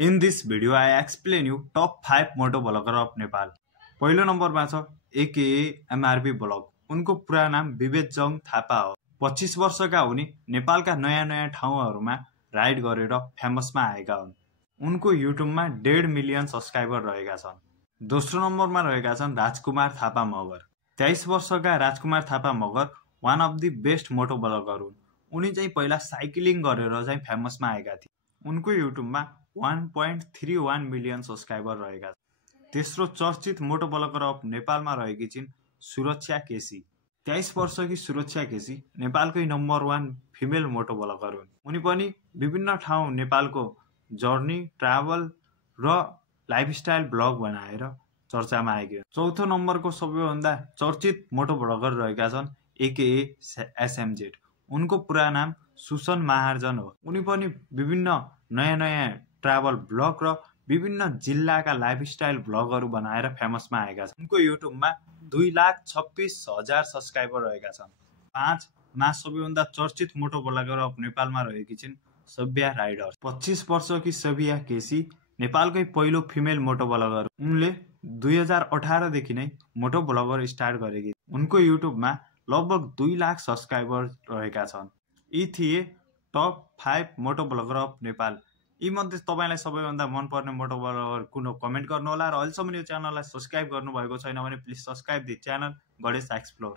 In this video, I explain you top 5 moto blogger of Nepal. पहिलो नम्बरमा छ AKA MRP blog. उनको पूरा नाम विवेक जङ थापा हो। 25 वर्षका हुने नेपालका नयाँ ठाउँहरूमा राइड गरेर फेमसमा आएका हुन्। उनको युट्युबमा 1.5 मिलियन सब्स्क्राइबर रहेका छन्। दोस्रो नम्बरमा रहेका छन् राजकुमार थापा मगर। 23 वर्षका Rajkumar Thapa Magar one of the best moto blogger हुन्। उनी चाहिँ पहिला साइक्लिङ गरेर चाहिँ फेमसमा आएका थिए। उनको युट्युबमा 1.31 मिलियन सब्स्क्राइबर रहेका छन्। तेस्रो चर्चित मोटो ब्लगर अफ नेपालमा रहेकी छिन् सुरक्षा केसी। 23 वर्षकी सुरक्षा केसी नेपालकै नम्बर 1 फिमेल मोटो ब्लगर हुन्। उनी पनि विभिन्न ठाउँ नेपालको जर्नी, ट्राभल र लाइफस्टाइल ब्लग बनाएर चर्चामा आएकी हुन्। चौथो नम्बरको सबैभन्दा चर्चित मोटो ब्लगर रहेका छन् AKA SMZ। उनको पूरा नाम सुसन महार्जन हो। उनी पनि विभिन्न नयाँ ट्राभल ब्लग र विभिन्न जिल्लाका लाइफस्टाइल ब्लगहरू बनाएर फेमसमा आएका छन्। उनको युट्युबमा 2,26,000 सब्स्क्राइबर रहेका छन्। 5 मा सबैभन्दा चर्चित मोटो ब्लगर अफ नेपालमा रहेकी छिन् सभ्या राइडर। 25 वर्षकी सभ्या केसी नेपालकै पहिलो फिमेल मोटो ब्लगर। उनले 2018 देखि नै मोटो ब्लगर स्टार्ट गरेकी। उनको युट्युबमा लगभग 2 लाख सब्स्क्राइबर रहेका छन्। यी थिए टप 5 मोटो ब्लगर अफ नेपाल। यी मध्ये तपाईलाई सबैभन्दा मनपर्ने मोटो ब्लगर कुन हो कमेन्ट गर्नुहोला र अहिलेसम्म यो च्यानललाई सब्स्क्राइब गर्नुभएको छैन भने please subscribe the channel Ganesh explore.